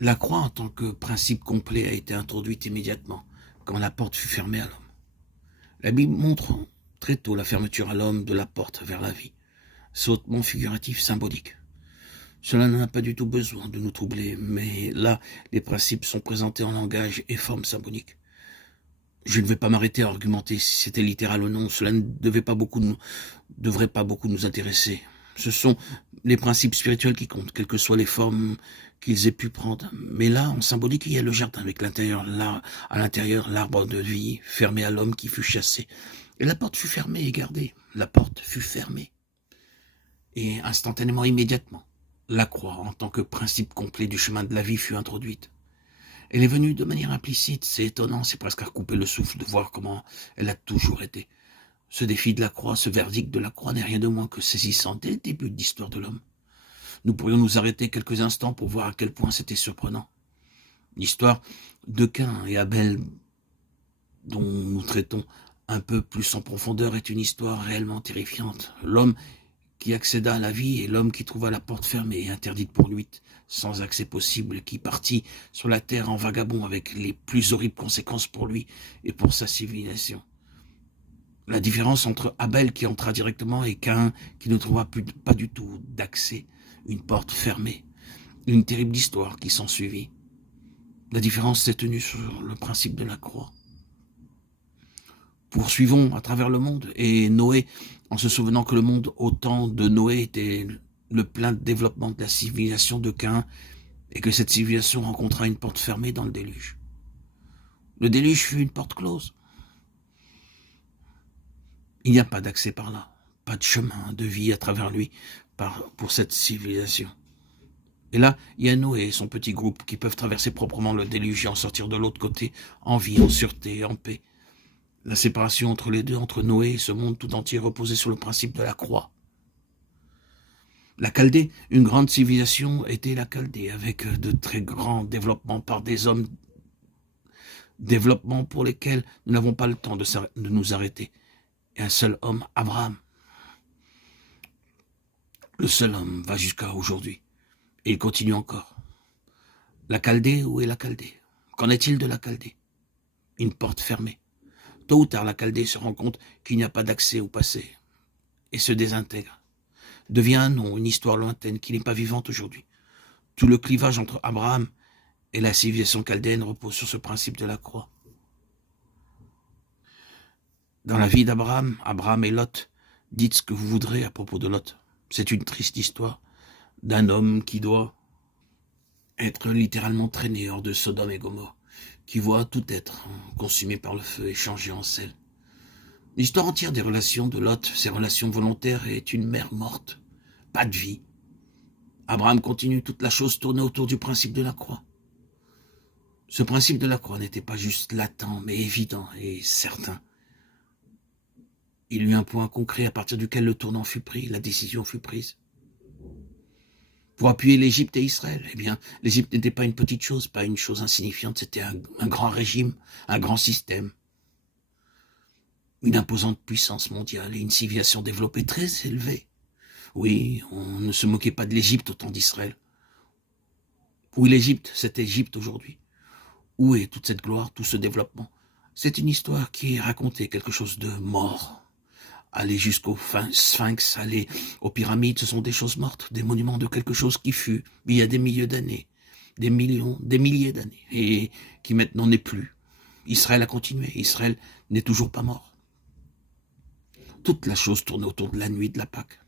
La croix en tant que principe complet a été introduite immédiatement, quand la porte fut fermée à l'homme. La Bible montre très tôt la fermeture à l'homme de la porte vers la vie. C'est hautement figuratif, symbolique. Cela n'a pas du tout besoin de nous troubler, mais là, les principes sont présentés en langage et forme symbolique. Je ne vais pas m'arrêter à argumenter si c'était littéral ou non, cela ne devrait pas beaucoup nous intéresser. Ce sont les principes spirituels qui comptent, quelles que soient les formes qu'ils aient pu prendre. Mais là, en symbolique, il y a le jardin avec à l'intérieur l'arbre de vie fermé à l'homme qui fut chassé. Et la porte fut fermée et gardée. La porte fut fermée. Et instantanément, immédiatement, la croix, en tant que principe complet du chemin de la vie, fut introduite. Elle est venue de manière implicite, c'est étonnant, c'est presque à couper le souffle de voir comment elle a toujours été. Ce défi de la croix, ce verdict de la croix n'est rien de moins que saisissant dès le début de l'histoire de l'homme. Nous pourrions nous arrêter quelques instants pour voir à quel point c'était surprenant. L'histoire de Caïn et Abel, dont nous traitons un peu plus en profondeur, est une histoire réellement terrifiante. L'homme qui accéda à la vie et l'homme qui trouva la porte fermée et interdite pour lui, sans accès possible, qui partit sur la terre en vagabond avec les plus horribles conséquences pour lui et pour sa civilisation. La différence entre Abel qui entra directement et Caïn qui ne trouva pas du tout d'accès, une porte fermée, une terrible histoire qui s'ensuivit. La différence s'est tenue sur le principe de la croix. Poursuivons à travers le monde, et Noé, en se souvenant que le monde au temps de Noé était le plein développement de la civilisation de Caïn, et que cette civilisation rencontra une porte fermée dans le déluge. Le déluge fut une porte close. Il n'y a pas d'accès par là, pas de chemin de vie à travers lui pour cette civilisation. Et là, il y a Noé et son petit groupe qui peuvent traverser proprement le déluge et en sortir de l'autre côté, en vie, en sûreté, en paix. La séparation entre les deux, entre Noé et ce monde tout entier, reposait sur le principe de la croix. La Chaldée, une grande civilisation, était la Chaldée, avec de très grands développements par des hommes, développements pour lesquels nous n'avons pas le temps de nous arrêter. Et un seul homme, Abraham. Le seul homme va jusqu'à aujourd'hui. Et il continue encore. La Chaldée, où est la Chaldée? Qu'en est-il de la Chaldée? Une porte fermée. Tôt ou tard, la Chaldée se rend compte qu'il n'y a pas d'accès au passé et se désintègre. Devient un nom, une histoire lointaine qui n'est pas vivante aujourd'hui. Tout le clivage entre Abraham et la civilisation chaldéenne repose sur ce principe de la croix. Dans la vie d'Abraham, Abraham et Lot, dites ce que vous voudrez à propos de Lot. C'est une triste histoire d'un homme qui doit être littéralement traîné hors de Sodome et Gomorrhe, qui voit tout être consumé par le feu et changé en sel. L'histoire entière des relations de Lot, ses relations volontaires, est une mer morte. Pas de vie. Abraham continue, toute la chose tournée autour du principe de la croix. Ce principe de la croix n'était pas juste latent, mais évident et certain. Il y eut un point concret à partir duquel le tournant fut pris, la décision fut prise. Pour appuyer l'Égypte et Israël, eh bien, l'Égypte n'était pas une petite chose, pas une chose insignifiante, c'était un grand régime, un grand système, une imposante puissance mondiale et une civilisation développée très élevée. Oui, on ne se moquait pas de l'Égypte au temps d'Israël. Où est l'Égypte, cette Égypte aujourd'hui? Où est toute cette gloire, tout ce développement? C'est une histoire qui est racontée, quelque chose de mort. Aller jusqu'au sphinx, aller aux pyramides, ce sont des choses mortes, des monuments de quelque chose qui fut, il y a des milliers d'années, des millions, des milliers d'années, et qui maintenant n'est plus. Israël a continué, Israël n'est toujours pas mort. Toute la chose tourne autour de la nuit de la Pâque.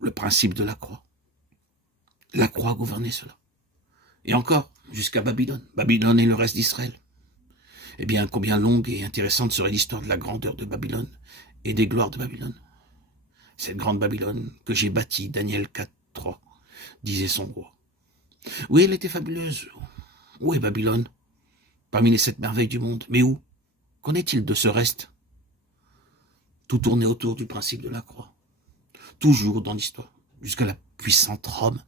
Le principe de la croix. La croix gouvernait cela. Et encore, jusqu'à Babylone. Babylone et le reste d'Israël. Eh bien, combien longue et intéressante serait l'histoire de la grandeur de Babylone et des gloires de Babylone. Cette grande Babylone que j'ai bâtie, Daniel 4:3, disait son roi. Oui, elle était fabuleuse. Où est Babylone? Parmi les 7 merveilles du monde. Mais où? Qu'en est-il de ce reste? Tout tournait autour du principe de la croix. Toujours dans l'histoire. Jusqu'à la puissante Rome.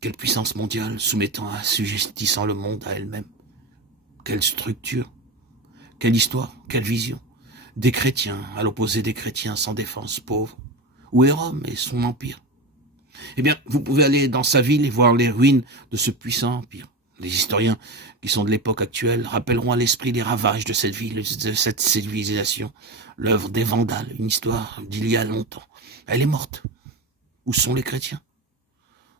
Quelle puissance mondiale, soumettant, assujettissant le monde à elle-même. Quelle structure. Quelle histoire, quelle vision. Des chrétiens à l'opposé des chrétiens sans défense, pauvres. Où est Rome et son empire? Eh bien, vous pouvez aller dans sa ville et voir les ruines de ce puissant empire. Les historiens qui sont de l'époque actuelle rappelleront à l'esprit les ravages de cette ville, de cette civilisation, l'œuvre des Vandales, une histoire d'il y a longtemps. Elle est morte. Où sont les chrétiens?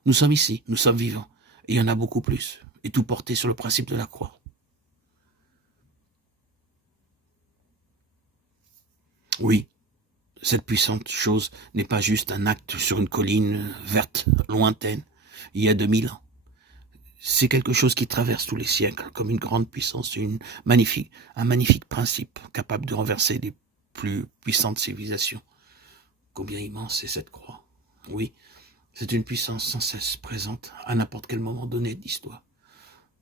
Nous sommes ici, nous sommes vivants, et il y en a beaucoup plus, et tout porté sur le principe de la croix. Oui, cette puissante chose n'est pas juste un acte sur une colline verte, lointaine, il y a 2000 ans. C'est quelque chose qui traverse tous les siècles, comme une grande puissance, un magnifique principe, capable de renverser les plus puissantes civilisations. Combien immense est cette croix? Oui, c'est une puissance sans cesse présente à n'importe quel moment donné de l'histoire,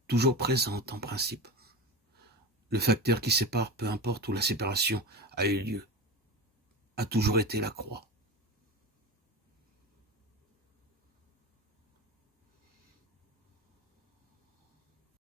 toujours présente en principe. Le facteur qui sépare, peu importe où la séparation a eu lieu, a toujours été la croix.